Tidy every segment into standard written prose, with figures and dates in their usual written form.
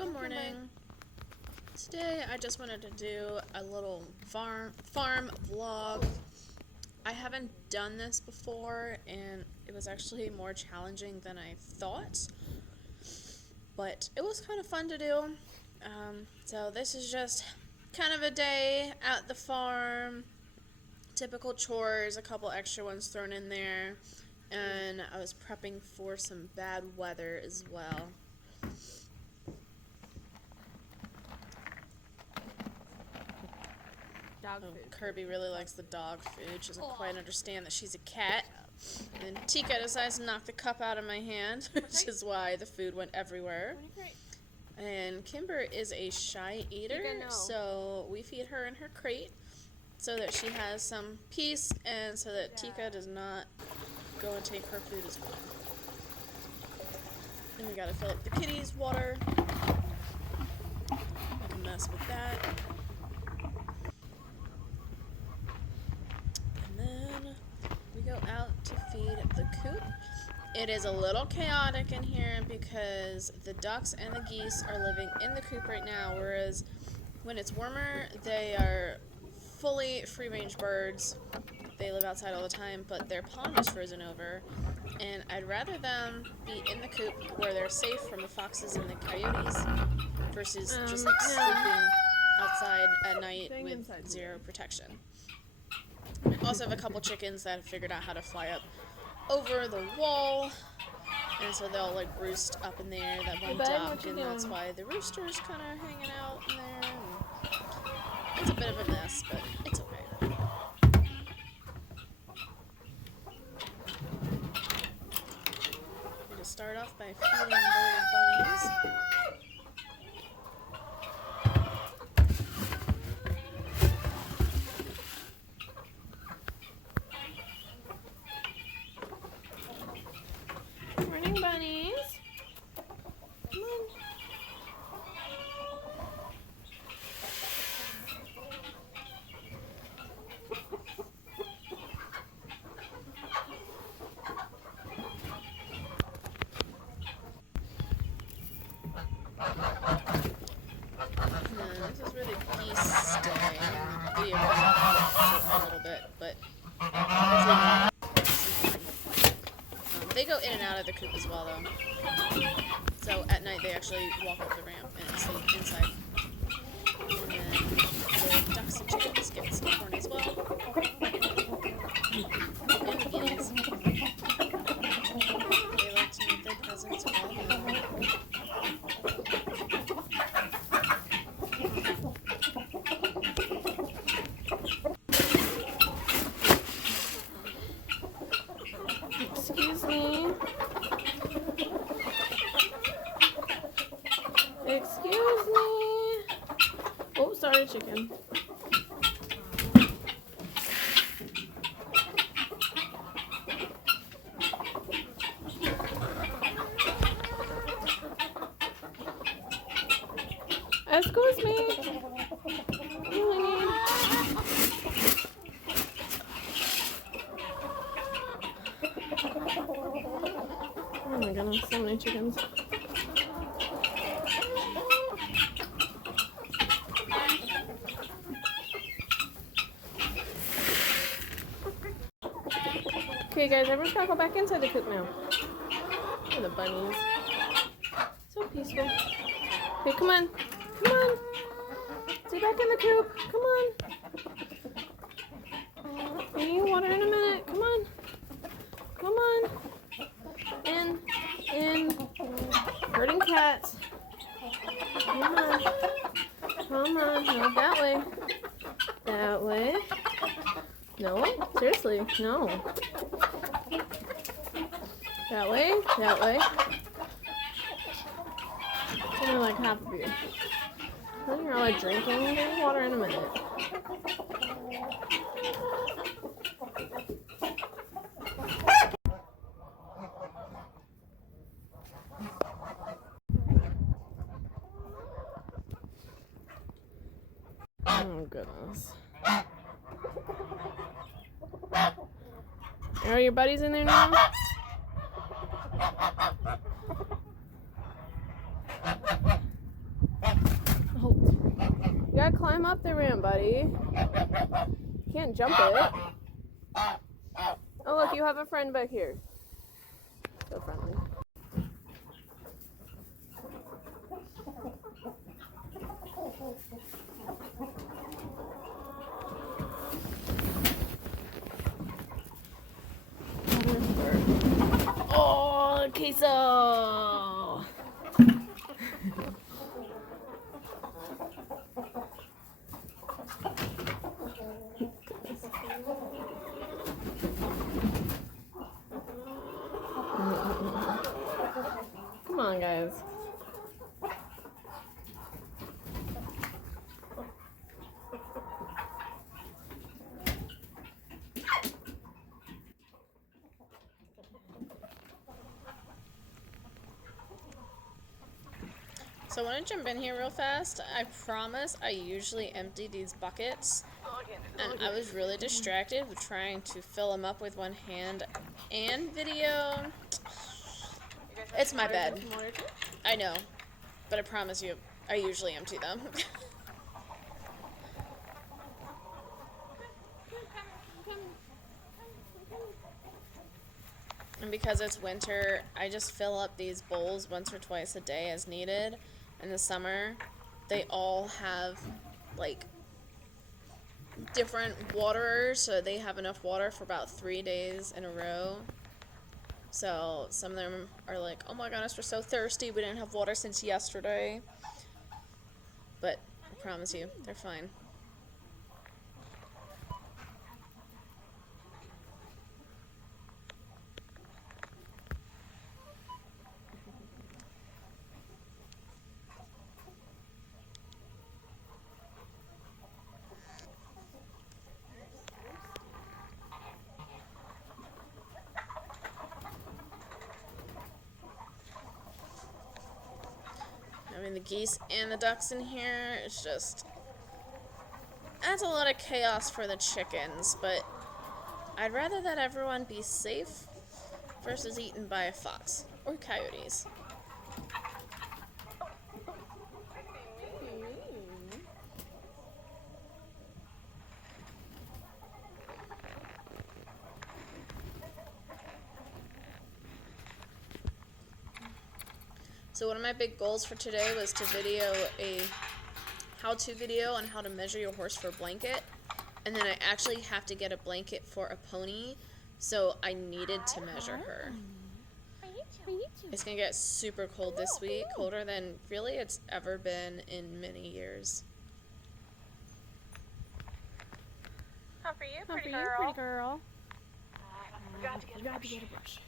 Good morning. Today I just wanted to do a little farm vlog. I haven't done this before and it was actually more challenging than I thought, but it was kind of fun to do. So this is just kind of a day at the farm, typical chores, a couple extra ones thrown in there, and I was prepping for some bad weather as well. Dog food. Kirby really likes the dog food. She doesn't quite understand that she's a cat. And Tika decides to knock the cup out of my hand, which is why the food went everywhere. And Kimber is a shy eater, so we feed her in her crate so that she has some peace and so that Tika does not go and take her food as well. Then we gotta fill up the kitties' water. Make a mess with that. We go out to feed the coop. It is a little chaotic in here because the ducks and the geese are living in the coop right now, whereas when it's warmer, they are fully free-range birds. They live outside all the time, but their pond is frozen over, and I'd rather them be in the coop where they're safe from the foxes and the coyotes versus just like sleeping outside at night with zero protection. I also have a couple chickens that have figured out how to fly up over the wall, and so they'll like roost up in there, that one duck, and that's why the rooster's kind of hanging out in there. And it's a bit of a mess, but it's okay. I'm going to start off by feeding the bunnies. Bunnies. Come on. This is where the geese stay. The video was a little bit, but they go in and out of the coop as well, though. So at night they actually walk up the ramp and sleep inside. And then the ducks and chickens get some corn as well. And the guineas. They like to make their presence all known. Excuse me. Excuse me. Oh, sorry, chicken. Excuse me. Oh my goodness, so many chickens. Okay guys, everyone's gotta go back inside the coop now. Look at the bunnies. So peaceful. Okay, come on. Come on. Stay back in the coop. Come on. I need water in a minute. Come on. Come on. In. Herding cats. Come on. Come on. No, that way. That way. No, seriously, no. That way, that way. Only like half of you. Then you're all like drinking. Get water in a minute. Oh goodness. Are your buddies in there now? climb up the ramp, buddy. You can't jump it. Oh, look, you have a friend back here. So friendly. Oh, queso! Come on, guys. So I want to jump in here real fast. I promise I usually empty these buckets, and I was really distracted with trying to fill them up with one hand and video. It's my bad. I know, but I promise you, I usually empty them. And because it's winter, I just fill up these bowls once or twice a day as needed. In the summer, they all have, like, different waterers, so they have enough water for about 3 days in a row. So some of them are like, oh my goodness, we're so thirsty, we didn't have water since yesterday. But I promise you, they're fine. Having the geese and the ducks in here, it's just adds a lot of chaos for the chickens, but I'd rather that everyone be safe versus eaten by a fox or coyotes. So one of my big goals for today was to video a how-to video on how to measure your horse for a blanket. And then I actually have to get a blanket for a pony, so I needed to measure her. It's gonna get super cold this week, colder than really it's ever been in many years. How for you, pretty girl? We got to get a brush.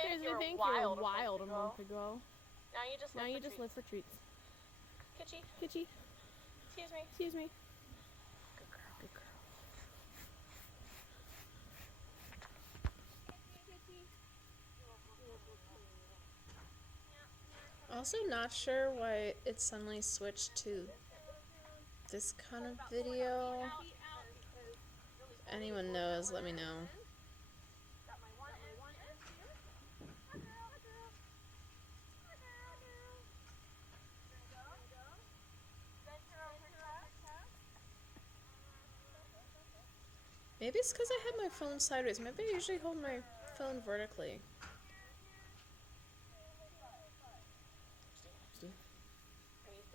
Crazy to think you were wild a month ago. Now you just live for treats. Kitchy. Excuse me. Good girl. Also not sure why it suddenly switched to this kind of video. If anyone knows, let me know. Maybe it's because I had my phone sideways. Maybe I usually hold my phone vertically.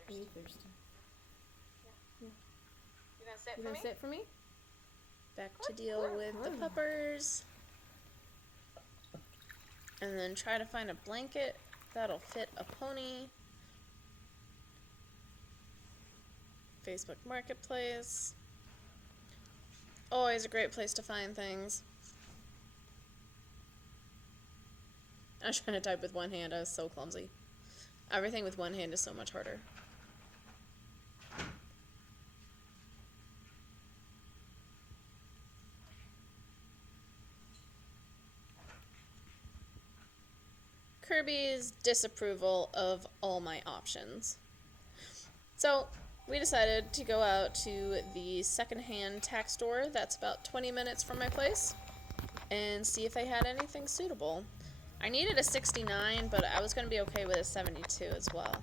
Are you thirsty? Yeah. You gonna sit for me? Back to deal with the puppers. And then try to find a blanket that'll fit a pony. Facebook Marketplace. Always a great place to find things. I was trying to type with one hand. I was so clumsy. Everything with one hand is so much harder. Kirby's disapproval of all my options. So we decided to go out to the secondhand tack store that's about 20 minutes from my place and see if they had anything suitable. I needed a 69, but I was going to be okay with a 72 as well.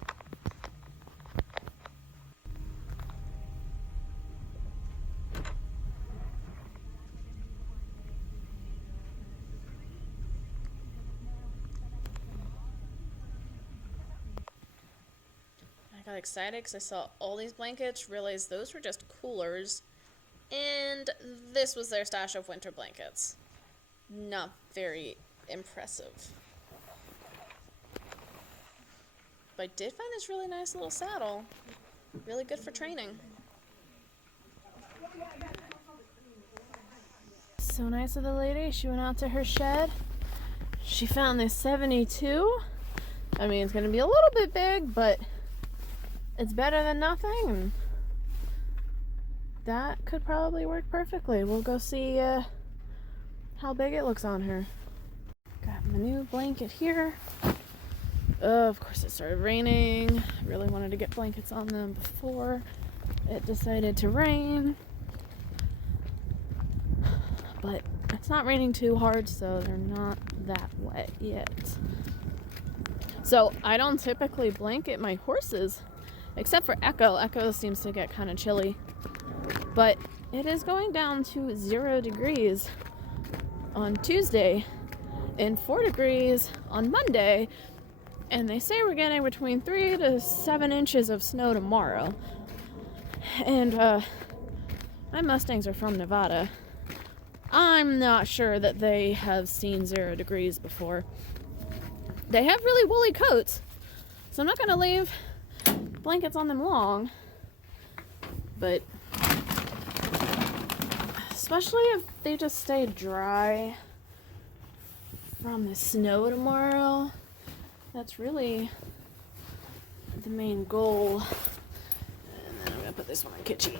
I got excited because I saw all these blankets, realized those were just coolers, and this was their stash of winter blankets. Not very impressive. But I did find this really nice little saddle. Really good for training. So nice of the lady. She went out to her shed. She found this 72. I mean, it's going to be a little bit big, but it's better than nothing. And that could probably work perfectly. We'll go see how big it looks on her. Got my new blanket here. Of course it started raining. I really wanted to get blankets on them before it decided to rain. But it's not raining too hard, so they're not that wet yet. So I don't typically blanket my horses, except for Echo. Echo seems to get kind of chilly. But it is going down to 0 degrees on Tuesday and 4 degrees on Monday. And they say we're getting between 3 to 7 inches of snow tomorrow. And my Mustangs are from Nevada. I'm not sure that they have seen 0 degrees before. They have really woolly coats, so I'm not going to leave blankets on them long. But especially if they just stay dry from the snow tomorrow, that's really the main goal. And then I'm going to put this one on Kitschy.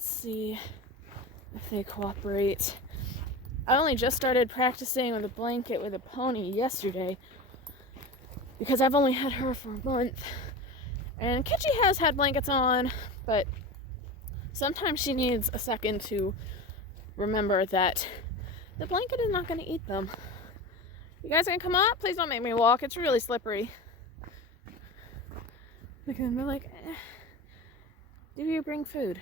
See if they cooperate. I only just started practicing with a blanket with a pony yesterday because I've only had her for a month. And Kitschy has had blankets on, but sometimes she needs a second to remember that the blanket is not going to eat them. You guys gonna come up? Please don't make me walk. It's really slippery. Look at them. They're like, do you bring food?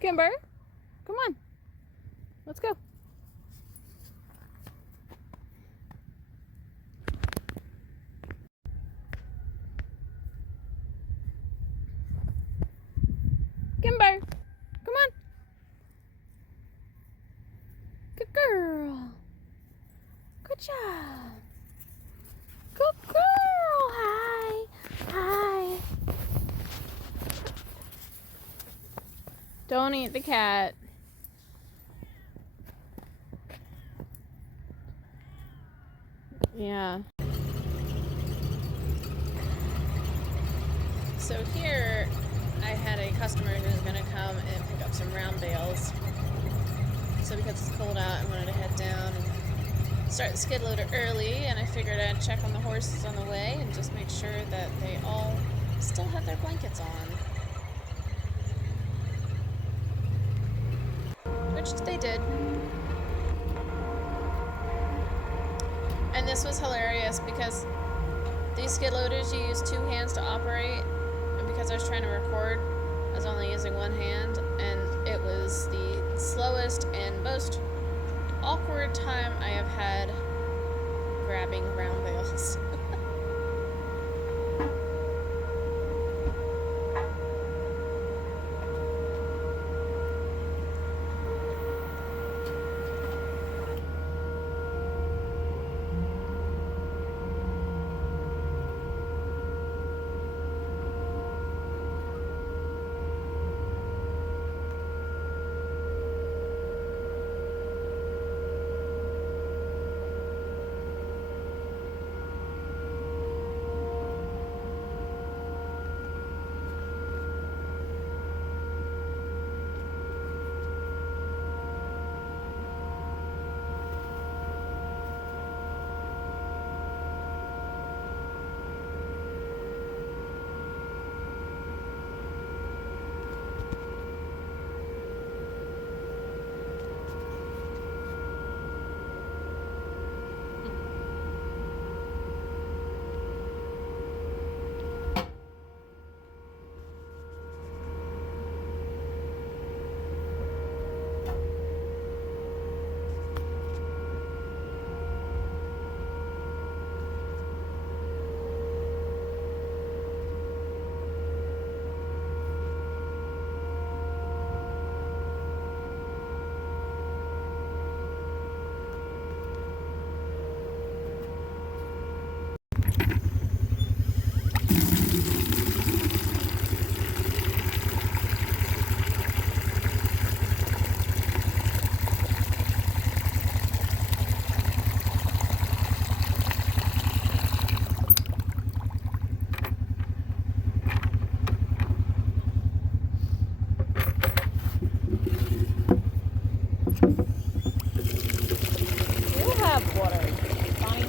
Kimber, come on. Let's go. Kimber, come on. Good girl. Good job. Good girl. Hi. Hi. Don't eat the cat. Yeah. So here, I had a customer who's going to come and pick up some round bales. So because it's cold out, I wanted to head down and start the skid loader early, and I figured I'd check on the horses on the way and just make sure that they all still have their blankets on. which they did. And this was hilarious because these skid loaders, you use 2 hands to operate, and because I was trying to record, I was only using 1 hand, and it was the slowest and most awkward time I have had grabbing round bales. You have water. Fine.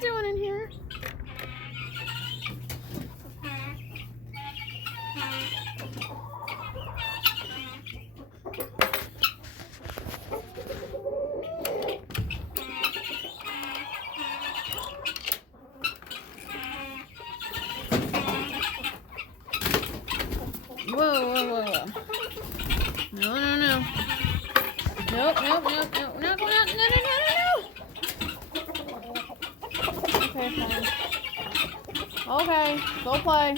Doing in here? Whoa. No. Nope. No. Okay, fine. Okay, go play.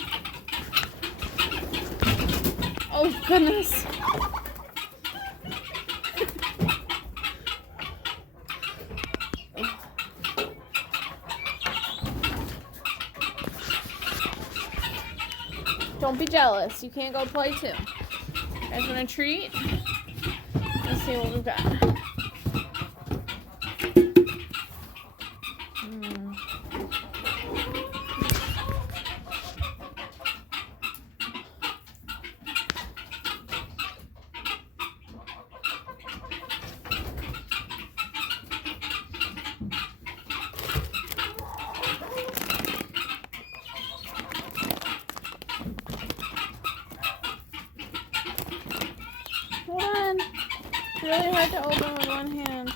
Oh, goodness. Don't be jealous. You can't go play too. You guys want a treat? Let's see what we've got. Hold on. It's really hard to open with 1 hand.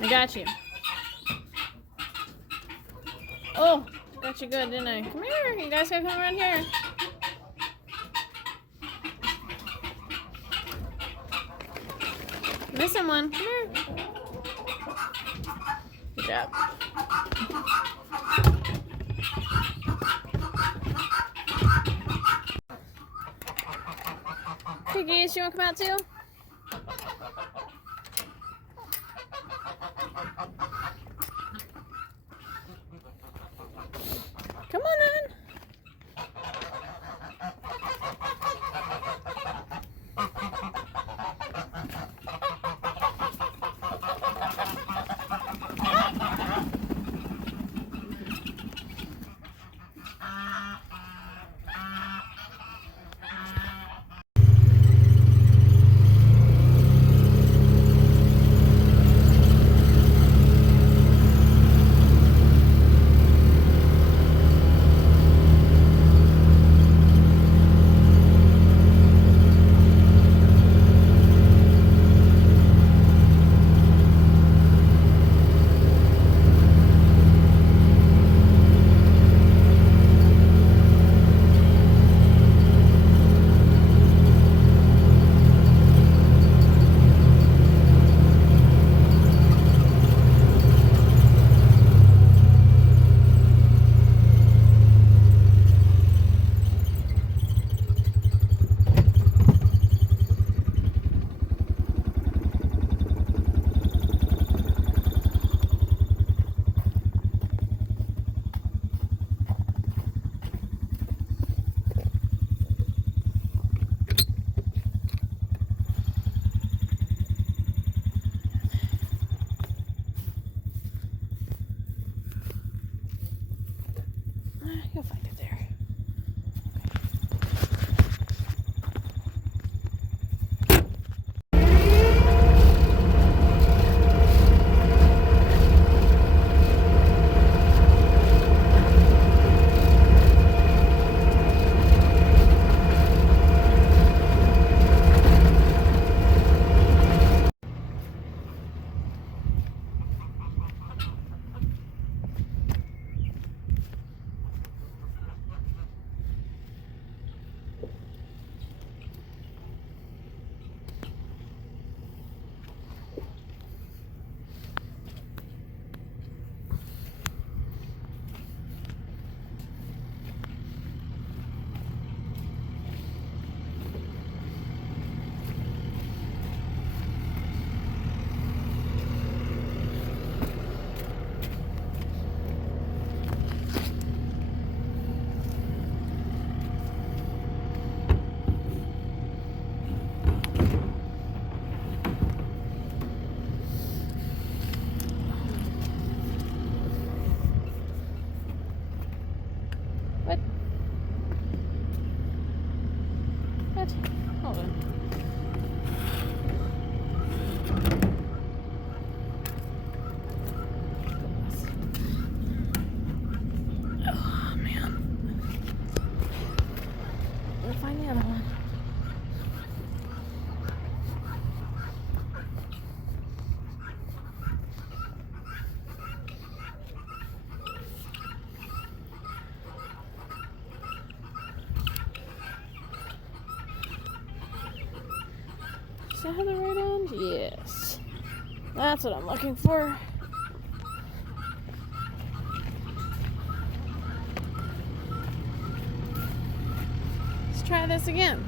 I got you. Oh, got you good, didn't I? Come here. You guys gotta come around here. Missing one. Come here. Good job. Hey, geese, you want to come out too? Come on in. You'll find it there. What? What? Hold on. Oh, man. We'll find the other one. Does that have the right end? Yes. That's what I'm looking for. Let's try this again.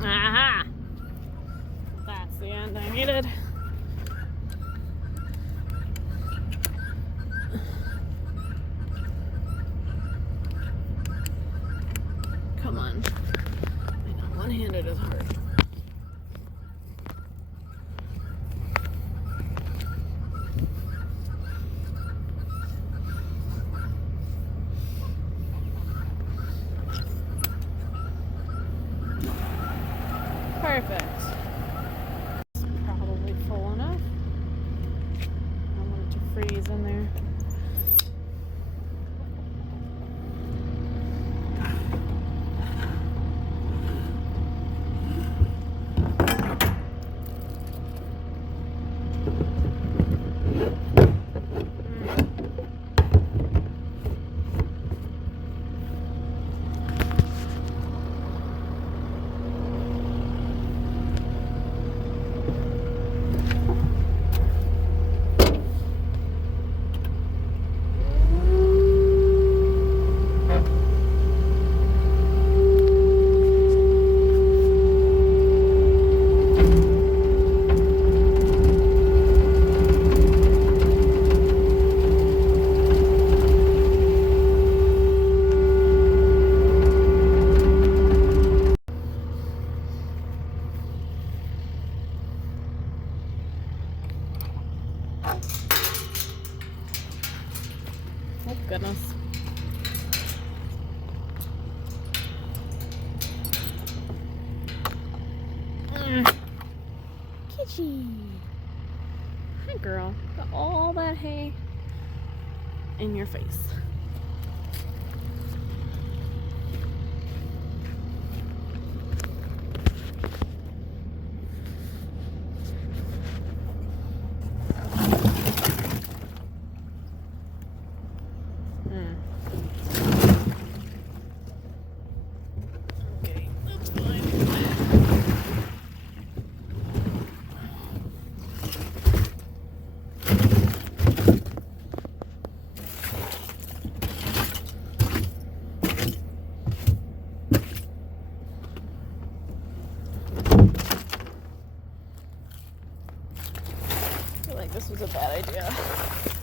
Aha! That's the end I needed. Come on. I know, one-handed is hard. Perfect. Probably full enough. I want it to freeze in there. Oh, goodness. Kitty. Hi, girl. Got all that hay in your face. Okay, that's fine. I feel like this was a bad idea.